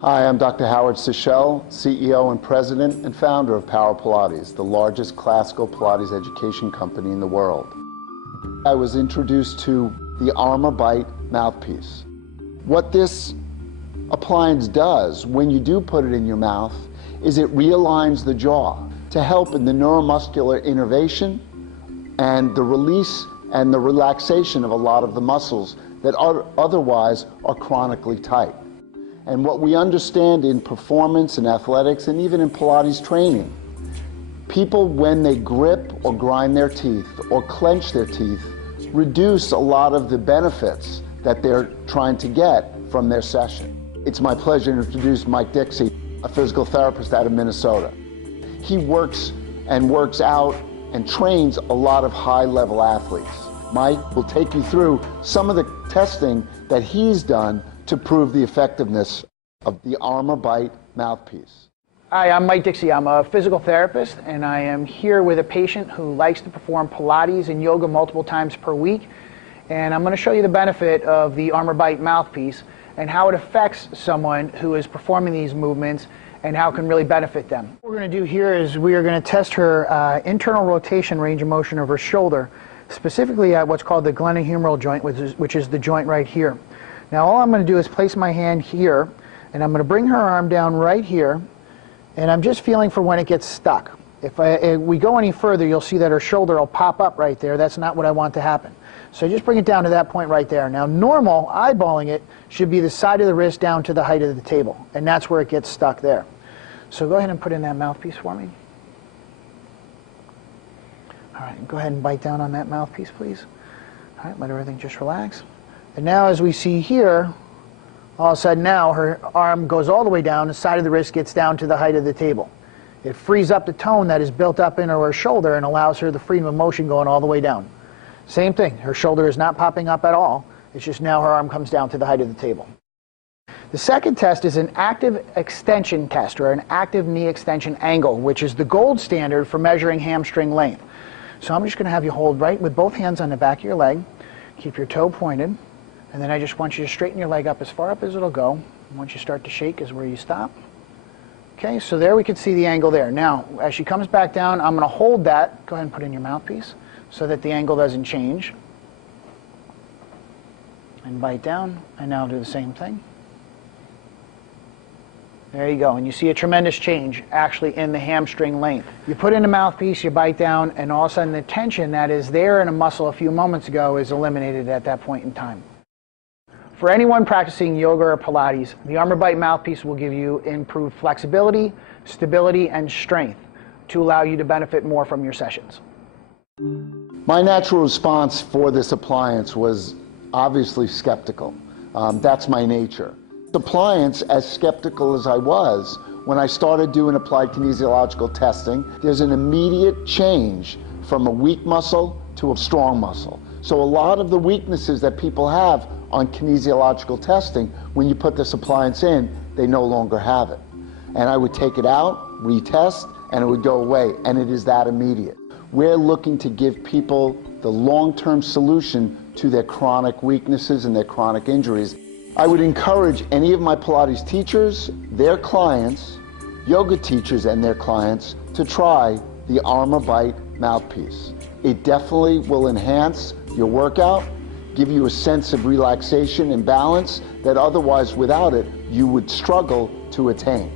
Hi, I'm Dr. Howard Sichel, CEO and President and founder of Power Pilates, the largest classical Pilates education company in the world. I was introduced to the ArmourBite Mouthpiece. What this appliance does when you do put it in your mouth is it realigns the jaw to help in the neuromuscular innervation and the release and the relaxation of a lot of the muscles that otherwise are chronically tight. And what we understand in performance and athletics and even in Pilates training, people when they grip or grind their teeth or clench their teeth reduce a lot of the benefits that they're trying to get from their session. It's my pleasure to introduce Mike Dixie, a physical therapist out of Minnesota. He works out and trains a lot of high-level athletes. Mike will take you through some of the testing that he's done to prove the effectiveness of the ArmourBite Mouthpiece. Hi, I'm Mike Dixie. I'm a physical therapist, and I am here with a patient who likes to perform Pilates and yoga multiple times per week. And I'm going to show you the benefit of the ArmourBite Mouthpiece and how it affects someone who is performing these movements and how it can really benefit them. What we're going to do here is we are going to test her internal rotation range of motion of her shoulder, specifically at what's called the glenohumeral joint, which is the joint right here. Now all I'm going to do is place my hand here, and I'm going to bring her arm down right here, and I'm just feeling for when it gets stuck. If we go any further, you'll see that her shoulder will pop up right there. That's not what I want to happen. So just bring it down to that point right there. Now normal, eyeballing it, should be the side of the wrist down to the height of the table, and that's where it gets stuck there. So go ahead and put in that mouthpiece for me. All right, go ahead and bite down on that mouthpiece, please. All right, let everything just relax. And now as we see here, all of a sudden now her arm goes all the way down, the side of the wrist gets down to the height of the table. It frees up the tone that is built up into her shoulder and allows her the freedom of motion going all the way down. Same thing, her shoulder is not popping up at all, it's just now her arm comes down to the height of the table. The second test is an active extension test, or an active knee extension angle, which is the gold standard for measuring hamstring length. So I'm just going to have you hold right with both hands on the back of your leg, keep your toe pointed, and then I just want you to straighten your leg up as far up as it'll go. Once you start to shake is where you stop. Okay, so there we can see the angle there. Now, as she comes back down, I'm going to hold that. Go ahead and put in your mouthpiece so that the angle doesn't change. And bite down, and now do the same thing. There you go, and you see a tremendous change actually in the hamstring length. You put in the mouthpiece, you bite down, and all of a sudden the tension that is there in a muscle a few moments ago is eliminated at that point in time. For anyone practicing yoga or Pilates, the ArmourBite Mouthpiece will give you improved flexibility, stability, and strength to allow you to benefit more from your sessions. My natural response for this appliance was obviously skeptical. That's my nature. The appliance, as skeptical as I was, when I started doing applied kinesiological testing, there's an immediate change from a weak muscle to a strong muscle. So a lot of the weaknesses that people have on kinesiological testing, when you put this appliance in, they no longer have it. And I would take it out, retest, and it would go away, and it is that immediate. We're looking to give people the long-term solution to their chronic weaknesses and their chronic injuries. I would encourage any of my Pilates teachers, their clients, yoga teachers and their clients to try the ArmourBite Mouthpiece. It definitely will enhance your workout, give you a sense of relaxation and balance that otherwise without it you would struggle to attain.